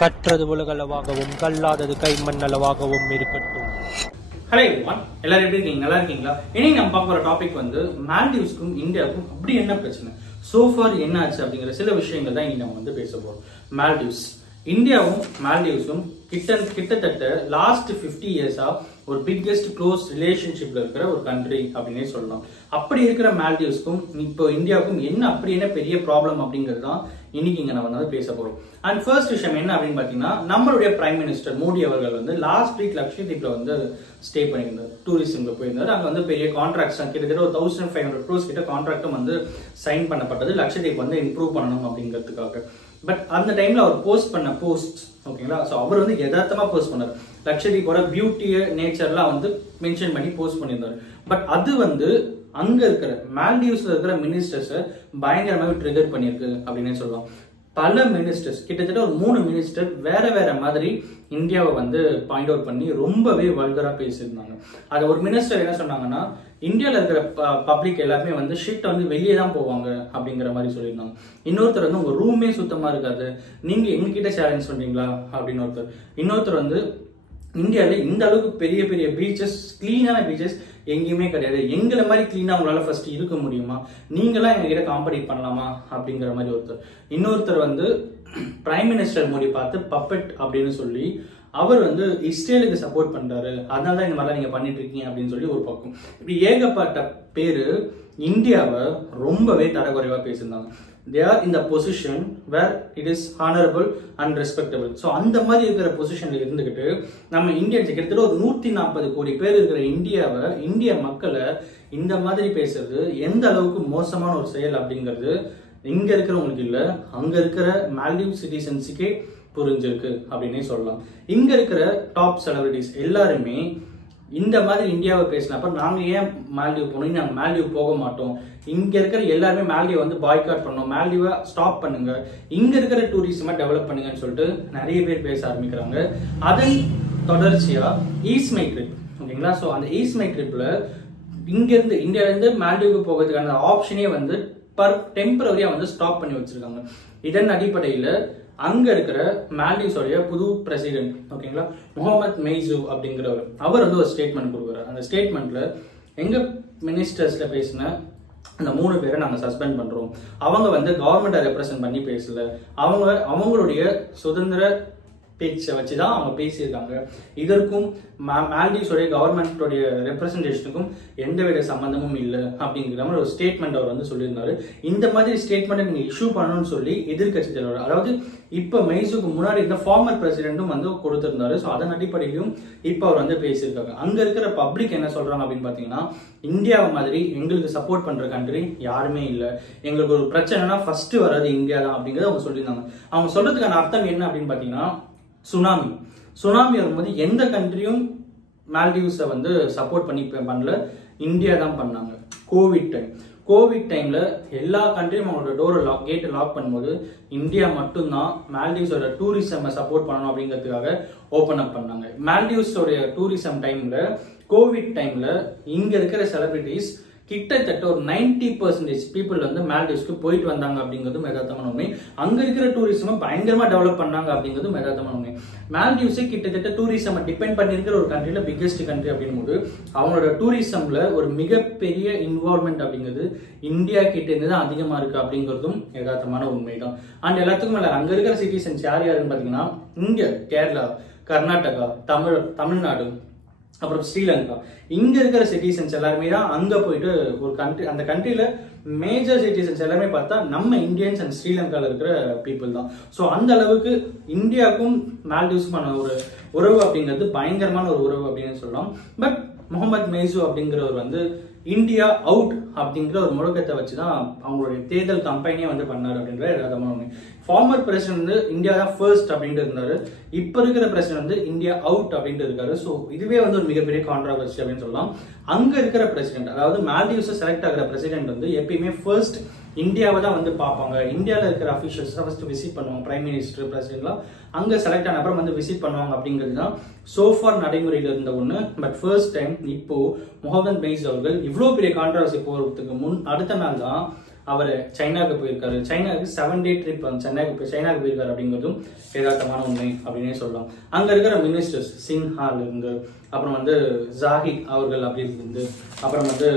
கற்றது உலகளவாகவும் கல்லாதது கைமண்ணளவாகவும் இருக்கட்டும். Hello everyone, எல்லாரும் எப்படி இருக்கீங்க? நல்லா இருக்கீங்களா? இன்னைக்கு நம்ம பார்க்க போற டாபிக் வந்து மால்டீவ்ஸ்க்கும் இந்தியாவுக்கும் அப்படி என்ன பிரச்சனை, சோஃபார் என்ன ஆச்சு அப்படிங்கிற சில விஷயங்கள் தான் இன்னைக்கு நம்ம வந்து பேச போறோம். மால்டீவ்ஸ், இந்தியாவும் மால்டீவ்ஸும் கிட்டத்தட்ட லாஸ்ட் 50 இயர்ஸா ஒரு பிக்கெஸ்ட் க்ளோஸ் ரிலேஷன்ஷிப்ல இருக்கிற ஒரு கண்ட்ரி அப்படின்னே சொல்லலாம். அப்படி இருக்கிற மால்டீவ்ஸ்க்கும் இப்போ இந்தியாவுக்கும் என்ன அப்படி என்ன பெரிய ப்ராப்ளம் அப்படிங்கிறது தான் இன்னைக்கு இங்க நம்ம வந்து பேச போறோம். அண்ட் ஃபர்ஸ்ட் விஷயம் என்ன அப்படின்னு பாத்தீங்கன்னா, நம்மளுடைய பிரைம் மினிஸ்டர் மோடி அவர்கள் வந்து லாஸ்ட் வீக் லட்சத்தீப்ல வந்து ஸ்டே பண்ணியிருந்தார், டூரிசம்ல போயிருந்தார். அங்க வந்து பெரிய கான்ட்ராக்ட்ஸ் கிட்டத்தட்ட ஒரு 1500 crores கிட்ட கான்ட்ராக்டும் வந்து சைன் பண்ணப்பட்டது, லட்சத்தீப் வந்து இம்ப்ரூவ் பண்ணணும் அப்படிங்கிறதுக்காக. பட் அந்த டைம்ல அவர் போஸ்ட் பண்ண போஸ்ட் ஓகேங்களா, சோ அவர் வந்து யதார்த்தமா போஸ்ட் பண்ணார், லட்சத்தீப்போட பியூட்டி நேச்சர்லாம் வந்து மென்ஷன் பண்ணி போஸ்ட் பண்ணியிருந்தாரு. பட் அது வந்து அங்க இருக்கிற மால்டீவ்ஸ்ல இருக்கிற மினிஸ்டர்ஸ் பயங்கரமாக ட்ரிகர் பண்ணிருக்கு அப்படின்னு சொல்லலாம். பல மினிஸ்டர்ஸ், கிட்டத்தட்ட ஒரு 3 மினிஸ்டர் வேற வேற மாதிரி இந்தியாவை வந்து பாயிண்ட் அவுட் பண்ணி ரொம்பவே வல்கரா பேசியிருந்தாங்க. அது ஒரு மினிஸ்டர் என்ன சொன்னாங்கன்னா, இந்தியாவில் இருக்கிற பப்ளிக் எல்லாருமே வந்து ஷிட் வந்து வெளியே தான் போவாங்க அப்படிங்கிற மாதிரி சொல்லியிருந்தாங்க. இன்னொருத்தர் வந்து உங்க ரூமே சுத்தமா இருக்காது, நீங்க எங்ககிட்ட சேலஞ்ச் பண்றீங்களா அப்படின்னு ஒருத்தர். இன்னொருத்தர் வந்து இந்தியாவில இந்த அளவுக்கு பெரிய பெரிய பீச்சஸ், கிளீனான பீச்சஸ் எங்கேயுமே கிடையாது, எங்களை மாதிரி கிளீனா உங்களால ஃபர்ஸ்ட் இருக்க முடியுமா, நீங்களாம் எங்ககிட்ட காம்படிட் பண்ணலாமா அப்படிங்கிற மாதிரி ஒருத்தர். இன்னொருத்தர் வந்து பிரைம் மினிஸ்டர் மோடி பார்த்து பப்பெட் அப்படின்னு சொல்லி அவர் வந்து இஸ்ரேலுக்கு சப்போர்ட் பண்றாரு, அதனாலதான் இந்த மாதிரிலாம் நீங்க பண்ணிட்டு இருக்கீங்க அப்படின்னு சொல்லி ஒரு பக்கம். இப்படி ஏகப்பட்ட பேரு இந்தியாவை ரொம்பவே தரக்குறைவா பேசியிருந்தாங்க. They are in the position where it is honorable and respectable. So அந்த மாதிரி இருக்கிற பொசிஷன்ல இருந்துகிட்டு நம்ம இந்தியன்ஸ் கிட்டத்தட்ட ஒரு 140 கோடி பேர் இருக்கிற இந்திய மக்களை இந்த மாதிரி பேசுறது எந்த அளவுக்கு மோசமான ஒரு செயல் அப்படிங்கிறது இங்க இருக்கிறவங்களுக்கு இல்ல, அங்க இருக்கிற மால்டீவ் சிட்டிசன்ஸுக்கே புரிஞ்சிருக்கு அப்படின்னே சொல்லலாம். இங்க இருக்கிற டாப் செலிபிரிட்டிஸ் எல்லாருமே இந்த மாதிரி இந்தியாவை பேசினப்ப நாங்க ஏன் மால்டீவ் போனோம், நாங்க மால்டீவ் போக மாட்டோம், இங்க இருக்கிற எல்லாருமே மால்டீவ் வந்து பாய்காட் பண்ணோம், மால்டீவை ஸ்டாப் பண்ணுங்க, இங்க இருக்கிற டூரிசமா டெவலப் பண்ணுங்கன்னு சொல்லிட்டு நிறைய பேர் பேச ஆரம்பிக்கிறாங்க. அதன் தொடர்ச்சியா ஈஸ்ட் மை ட்ரிப் ஓகேங்களா. சோ அந்த ஈஸ்ட் மை ட்ரிப்ல இங்க இருந்து இந்தியால இருந்து மால்டீவுக்கு போகிறதுக்கான ஆப்ஷனே வந்து டெம்பரரியா வந்து ஸ்டாப் பண்ணி வச்சிருக்காங்க. இதன் அடிப்படையில அங்க இருக்கிற மால்டீவ்ஸோடைய புது பிரசிடென்ட் ஓகேங்களா, முகமது மெய்சூ அப்படிங்கிறவர், அவர் வந்து ஒரு ஸ்டேட்மெண்ட் கொடுக்குறாரு. அந்த ஸ்டேட்மெண்ட்ல எங்க மினிஸ்டர்ஸ்ல பேசின அந்த 3 பேரை நாங்க சஸ்பெண்ட் பண்றோம், அவங்க வந்து கவர்மெண்ட்டை ரெப்ரசென்ட் பண்ணி பேசல, அவங்களுடைய சுதந்திர பேச்சை வச்சுதான் அவங்க பேசியிருக்காங்க, இதற்கும் மால்டீவ்ஸோடைய கவர்மெண்டோடைய ரெப்ரசன்டேஷனுக்கும் எந்தவித சம்பந்தமும் இல்லை அப்படிங்கிற மாதிரி ஒரு ஸ்டேட்மெண்ட் அவர் வந்து சொல்லியிருந்தாரு. இந்த மாதிரி ஸ்டேட்மெண்ட் நீங்க இஷ்யூ பண்ணணும்னு சொல்லி எதிர்கட்சி தலைவர், அதாவது இப்ப மெய்சூக்கு முன்னாடி இருந்த ஃபார்மர் பிரசிடென்ட்டும் வந்து கொடுத்திருந்தாரு. ஸோ அதன் அடிப்படையிலும் இப்ப அவர் வந்து பேசியிருக்காங்க. அங்க இருக்கிற பப்ளிக் என்ன சொல்றாங்க அப்படின்னு பாத்தீங்கன்னா, இந்தியாவை மாதிரி எங்களுக்கு சப்போர்ட் பண்ற கண்ட்ரி யாருமே இல்லை, எங்களுக்கு ஒரு பிரச்சனைனா ஃபர்ஸ்ட் வராது இந்தியா தான் அப்படிங்கறத அவங்க சொல்லியிருந்தாங்க. அவங்க சொல்றதுக்கான அர்த்தம் என்ன அப்படின்னு பாத்தீங்கன்னா, சுனாமி வரும்போது எந்த கண்ட்ரியும் மால்டீவ்ஸை வந்து சப்போர்ட் பண்ணி பண்ணல, இந்தியா தான் பண்ணாங்க. கோவிட் டைம்ல எல்லா கண்ட்ரியும் அவங்களோட கேட்டை லாக் பண்ணும்போது இந்தியா மட்டும்தான் மால்டீவ்ஸோட டூரிசம் சப்போர்ட் பண்ணணும் அப்படிங்கிறதுக்காக ஓபன் அப் பண்ணாங்க. மால்டீவ்ஸோட டூரிசம் டைம்ல, கோவிட் டைம்ல இங்க இருக்கிற செலிபிரிட்டிஸ் கிட்டத்தட்ட ஒரு 90% பீப்புள் வந்து மால்டீவ்ஸ்க்கு போயிட்டு வந்தாங்க அப்படிங்கிறதும் யதார்த்தமான உண்மை. அங்க இருக்கிற டூரிசம் பயங்கரமா டெவலப் பண்ணாங்க அப்படிங்கிறதும் யதார்த்தமான உண்மை. மால்டீவ்ஸ் கிட்டத்தட்ட டூரிசம் டிபெண்ட் பண்ணிருக்கிற ஒரு கண்ட்ரில பிக்கெஸ்ட் கண்ட்ரி அப்படின்னும் போது அவங்களோட டூரிசம்ல ஒரு மிகப்பெரிய இன்வால்வ்மெண்ட் அப்படிங்கிறது இந்தியா கிட்ட இருந்து தான் அதிகமா இருக்கு அப்படிங்கிறதும் யதார்த்தமான உண்மைதான். அண்ட் எல்லாத்துக்கும் மேல அங்க இருக்கிற சிட்டிசன்ஸ் யார் யாருன்னு பாத்தீங்கன்னா, இங்க கேரளா, கர்நாடகா, தமிழ்நாடு, அப்புறம் ஸ்ரீலங்கா, இங்க இருக்கிற சிட்டிசன்ஸ் எல்லாருமே தான் அங்க போயிட்டு ஒரு கண்ட்ரி, அந்த கண்ட்ரில மேஜர் சிட்டிசன்ஸ் எல்லாமே பார்த்தா நம்ம இந்தியன்ஸ் அண்ட் ஸ்ரீலங்கால இருக்கிற பீப்புள் தான். ஸோ அந்த அளவுக்கு இந்தியாவுக்கும் மால்டீவ்ஸுக்கான ஒரு உறவு அப்படிங்கிறது பயங்கரமான ஒரு உறவு அப்படின்னு சொல்லலாம். பட் முகமது மெய்சூ அப்படிங்கிறவர் வந்து இந்தியா அவுட் அப்படிங்கிற ஒரு முழக்கத்தை வச்சுதான் அவங்களுடைய தேர்தல் கம்பெனியே வந்து பண்ணாரு அப்படின்ற யதார்த்தமான உண்மை. ஃபார்மர் பிரசிடென்ட் வந்து இந்தியா தான் ஃபர்ஸ்ட் அப்படின்ட்டு இருந்தாரு, இப்ப இருக்கிற பிரசிடென்ட் வந்து இந்தியா அவுட் அப்படின்ட்டு இருக்காரு. ஸோ இதுவே வந்து ஒரு மிகப்பெரிய கான்ட்ராவர்சி அப்படின்னு சொல்லலாம். அங்க இருக்கிற பிரசிடென்ட், அதாவது மால்டீவ்ஸ் செலக்ட் ஆகிற பிரசிடென்ட் வந்து எப்பயுமே ஃபர்ஸ்ட் இந்தியாவை தான் வந்து பார்ப்பாங்க. இந்தியாவில் இருக்கிற அஃபிஷியல்ஸ் ஃபர்ஸ்ட் விசிட் பண்ணுவாங்க, பிரைம் மினிஸ்டர் பிரசிடென்ட்லாம் அங்க செலக்ட் ஆன அப்புறம் வந்து விசிட் பண்ணுவாங்க அப்படிங்கிறது தான் சோஃபார் நடைமுறையில் இருந்த ஒண்ணு. பட் ஃபர்ஸ்ட் டைம் இப்போ முகமது மெய்சூ அவர்கள் இவ்வளவு பெரிய கான்ட்ராவர்சி போறதுக்கு அடுத்த நாள் தான் அவர் சைனாவுக்கு போயிருக்காரு. சைனாவுக்கு 7 day ட்ரிப் சைனாவுக்கு போயிருக்காரு அப்படிங்கிறதும் யதார்த்தமான உண்மை அப்படின்னே சொல்லலாம். அங்க இருக்கிற மினிஸ்டர்ஸ் சின்ஹால இருந்து, அப்புறம் வந்து ஜாஹித் அவர்கள் அப்படி இருந்து, அப்புறம் வந்து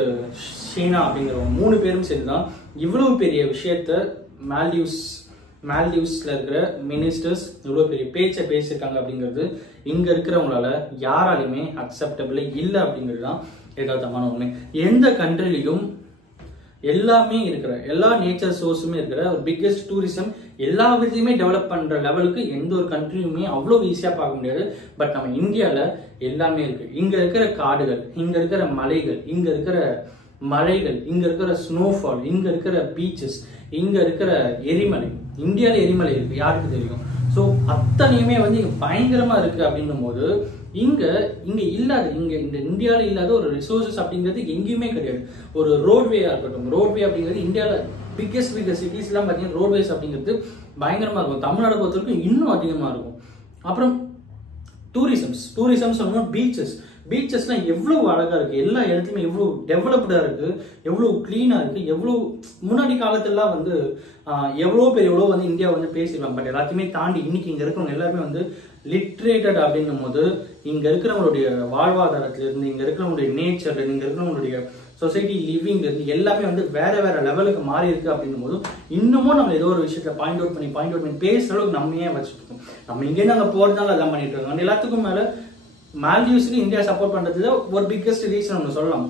ஷீனா அப்படிங்கிறவங்க 3 பேரும் சேர்ந்துதான் இவ்வளவு பெரிய விஷயத்த மால்டீவ்ஸ்ல இருக்கிற மினிஸ்டர்ஸ் இவ்வளவு பெரிய பேச்சை பேசியிருக்காங்க அப்படிங்கிறது இங்க இருக்கிறவங்களால யாராலுமே அக்செப்டபிளே இல்லை அப்படிங்கிறது தான் யதார்த்தமான உண்மை. எந்த கண்ட்ரிலையும் எல்லாமே இருக்கிற எல்லா நேச்சர் சோர்ஸுமே இருக்கிற ஒரு பிக்கெஸ்ட் டூரிசம் எல்லா விதத்தையுமே டெவலப் பண்ற லெவலுக்கு எந்த ஒரு கண்ட்ரியுமே அவ்வளவு ஈஸியா பார்க்க முடியாது. பட் நம்ம இந்தியால எல்லாமே இருக்கு. இங்க இருக்கிற காடுகள், இங்க இருக்கிற மலைகள், இங்க இருக்கிற மலைகள், இங்க இருக்கிற ஸ்னோஃபால், இங்க இருக்கிற பீச்சஸ், இங்க இருக்கிற எரிமலை. இந்தியால எரிமலை இருக்கு, யாருக்கு தெரியும்? ஸோ அத்தனையுமே வந்து இங்க பயங்கரமா இருக்கு அப்படின்னும் போது இங்க இல்லாத இந்த இந்தியாவில் இல்லாத ஒரு ரிசோர்சஸ் அப்படிங்கிறது எங்கேயுமே கிடையாது. ஒரு ரோட்வேயா இருக்கட்டும், ரோட்வே அப்படிங்கிறது இந்தியாவில் பிக்கெஸ்ட் சிட்டிஸ் எல்லாம் பார்த்தீங்கன்னா ரோட்வேஸ் அப்படிங்கிறது பயங்கரமா இருக்கும். தமிழ்நாடு பொறுத்த வரைக்கும் இன்னும் அதிகமா இருக்கும். அப்புறம் டூரிசம் சொல்லணும், பீச்சஸ்லாம் எவ்வளவு அழகா இருக்கு, எல்லா இடத்துலையுமே எவ்வளவு டெவலப்டா இருக்கு, எவ்வளவு கிளீனா இருக்கு, எவ்வளவு முன்னாடி காலத்துலாம் வந்து எவ்வளவு வந்து இந்தியா வந்து பேசிடலாம். பட் எல்லாத்தையுமே தாண்டி இன்னைக்கு இங்க இருக்கிறவங்க எல்லாருமே வந்து லிட்ரேட்டட் அப்படின்னும் போது இங்க இருக்கிறவங்களுடைய வாழ்வாதாரத்துல இருந்து, இங்க இருக்கிறவங்களுடைய நேச்சர்ல இருந்து, இங்க இருக்கிறவங்களுடைய சொசைட்டி லிவிங்ல இருந்து எல்லாமே வந்து வேற லெவலுக்கு மாறி இருக்கு அப்படின்னும் போது இன்னமும் நம்ம ஏதோ ஒரு விஷயத்த பாயிண்ட் அவுட் பண்ணி பேசுற அளவுக்கு நம்ம ஏன் வச்சுட்டு இருக்கோம்? நம்ம இங்கே நாங்க போறதுனால அதான் பண்ணிட்டு இருக்கோம். எல்லாத்துக்கும் மேல மால்டீவ்ஸ்க்கு இந்தியா சப்போர்ட் பண்றதுல ஒரு பிக்கெஸ்ட் ரீசன் ஒன்று சொல்லலாம்.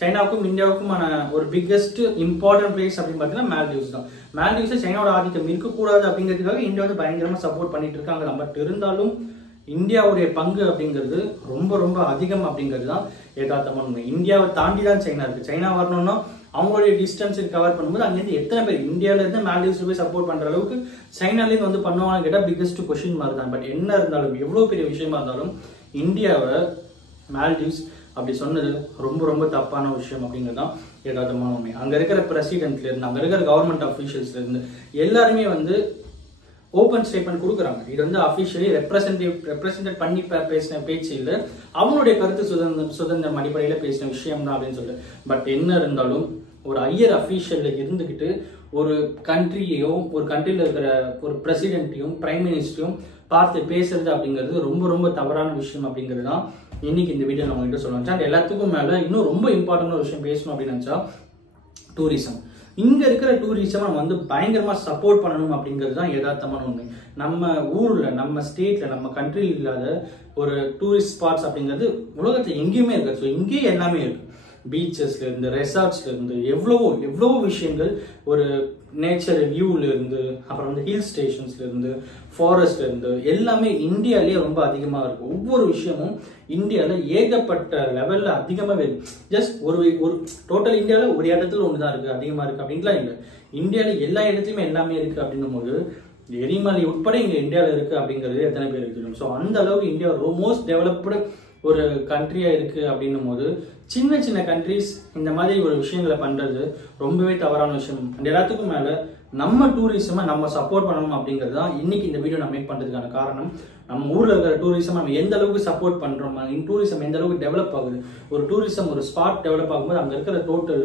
சைனாவுக்கும் இந்தியாவுக்குமான ஒரு பிக்கெஸ்ட் இம்பார்ட்டன்ட் பிளேஸ் அப்படின்னு பார்த்தீங்கன்னா மால்டீவ்ஸ் தான். மால்டீவ்ஸ் சைனாவோட ஆதிக்கம் இருக்கக்கூடாது அப்படிங்கிறதுக்காக இந்தியா வந்து பயங்கரமா சப்போர்ட் பண்ணிட்டு இருக்காங்க. பட் இருந்தாலும் இந்தியாவுடைய பங்கு அப்படிங்கிறது ரொம்ப அதிகம் அப்படிங்கிறது தான் யதார்த்தமான உண்மை. இந்தியாவை தாண்டி தான் சைனா இருக்கு. சைனா வரணும்னா அவங்களுடைய டிஸ்டன்ஸ் கவர் பண்ணும்போது அங்கேருந்து எத்தனை பேர் இந்தியாவில இருந்து மால்டீவ்ஸ் போய் சப்போர்ட் பண்ற அளவுக்கு சைனாலேருந்து வந்து பண்ணுவாங்கன்னு கேட்டால் பிக்கெஸ்ட் கொஸ்டின் மார்க் தான். பட் என்ன இருந்தாலும் எவ்வளவு பெரிய விஷயமா இருந்தாலும் இந்தியாவை மால்டீவ்ஸ் அப்படி சொன்னது ரொம்ப தப்பான விஷயம் அப்படிங்கிறது தான் யதார்த்தமான உண்மை. அங்க இருக்கிற பிரசிடென்ட்ல இருந்து, அங்க இருக்கிற கவர்மெண்ட் அஃபீஷியல்ஸ்ல இருந்து எல்லாருமே வந்து ஓப்பன் ஸ்டேட்மெண்ட் கொடுக்குறாங்க. இது வந்து அஃபிஷியலி ரெப்ரசன்ட் பண்ணி பேசின பேச்சு இல்லை, அவங்களுடைய கருத்து சுதந்திரம் அடிப்படையில் பேசின விஷயம் தான் அப்படின்னு சொல்லிட்டு. பட் என்ன இருந்தாலும் ஒரு ஹையர் அஃபீஷியல்ல இருந்துகிட்டு ஒரு கண்ட்ரியையும் ஒரு கண்ட்ரியில் இருக்கிற ஒரு பிரசிடென்ட்டையும் பிரைம் மினிஸ்டரையும் பார்த்து பேசுறது அப்படிங்கிறது ரொம்ப தவறான விஷயம் அப்படிங்கிறது தான் இன்னைக்கு இந்த வீடியோ நான் உங்ககிட்ட சொல்லுவேன். அண்ட் எல்லாத்துக்கும் மேல இன்னும் ரொம்ப இம்பார்ட்டன்டான ஒரு விஷயம் பேசணும் அப்படின்னு நினைச்சா டூரிசம். இங்க இருக்கிற டூரிசம் நம்ம வந்து பயங்கரமா சப்போர்ட் பண்ணணும் அப்படிங்கிறது தான் யதார்த்தமான உண்மை. நம்ம ஊர்ல, நம்ம ஸ்டேட்ல, நம்ம கண்ட்ரியில் இல்லாத ஒரு டூரிஸ்ட் ஸ்பாட்ஸ் அப்படிங்கிறது உலகத்துல எங்கேயுமே இருக்கு. ஸோ இங்கேயே எல்லாமே இருக்கு. பீச்சஸ்ல இருந்து, ரெசார்ட்ஸ்ல இருந்து எவ்வளவோ விஷயங்கள், ஒரு நேச்சர் வியூல இருந்து, அப்புறம் வந்து ஹில் ஸ்டேஷன்ஸ்ல இருந்து, ஃபாரஸ்ட்ல இருந்து எல்லாமே இந்தியாலேயே ரொம்ப அதிகமா இருக்கு. ஒவ்வொரு விஷயமும் இந்தியால ஏகப்பட்ட லெவல்ல அதிகமாவே இருக்கு. ஜஸ்ட் ஒரு டோட்டல் இந்தியால ஒரு இடத்துல ஒண்ணுதான் இருக்கு அதிகமா இருக்கு அப்படின்லாம் இல்லை. இந்தியால எல்லா இடத்துலயுமே எல்லாமே இருக்கு அப்படின்னும் போது எரிமலை உட்பட இங்க இந்தியாவில இருக்கு அப்படிங்கிறது எத்தனை பேர் தெரியும்? ஸோ அந்த அளவுக்கு இந்தியா மோஸ்ட் டெவலப்டு ஒரு கண்ட்ரியா இருக்கு அப்படின்னும் போது சின்ன கண்ட்ரிஸ் இந்த மாதிரி ஒரு விஷயங்களை பண்றது ரொம்பவே தவறான விஷயம். அந்த எல்லாத்துக்கும் மேல நம்ம டூரிசமை நம்ம சப்போர்ட் பண்ணணும் அப்படிங்கிறது தான் இன்னைக்கு இந்த வீடியோ நான் மேக் பண்றதுக்கான காரணம். நம்ம ஊர்ல இருக்கிற டூரிசம் நம்ம எந்த அளவுக்கு சப்போர்ட் பண்றோம், டூரிசம் எந்த அளவுக்கு டெவலப் ஆகுது, ஒரு டூரிசம் ஒரு ஸ்பாட் டெவலப் ஆகும்போது அங்க இருக்கிற டோட்டல்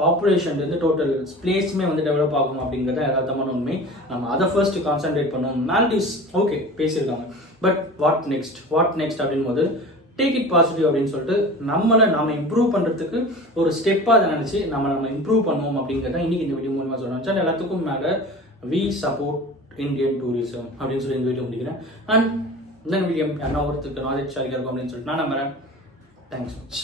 பாப்புலேஷன் இருந்து டோட்டல் பிளேஸுமே வந்து டெவலப் ஆகும் அப்படிங்கிறத யதார்த்தமான உண்மை. நம்ம அதை ஃபர்ஸ்ட் கான்சென்ட்ரேட் பண்ணுவோம். மால்டீவ்ஸ் ஓகே பேசியிருக்காங்க, பட் வாட் நெக்ஸ்ட் அப்படின் போது டேக் இட் பாசிட்டிவ் அப்படின்னு சொல்லிட்டு நாம இம்ப்ரூவ் பண்றதுக்கு ஒரு ஸ்டெப்பா அதை நினைச்சு நம்ம இம்ப்ரூவ் பண்ணுவோம் அப்படிங்கிறத இன்னைக்கு இந்த வீடியோ மூலமா சொல்றேன். எல்லாத்துக்கும் மேல வி சப்போர்ட் இந்தியன் டூரிசம் அப்படின்னு சொல்லி இந்த வீடியோ முடிக்கிறேன். அண்ட் இந்த வீடியோ என்ன ஒருத்தருக்கு நாலேஜ் இருக்கும் அப்படின்னு சொல்லிட்டு நான் நம்புறேன். Thanks much.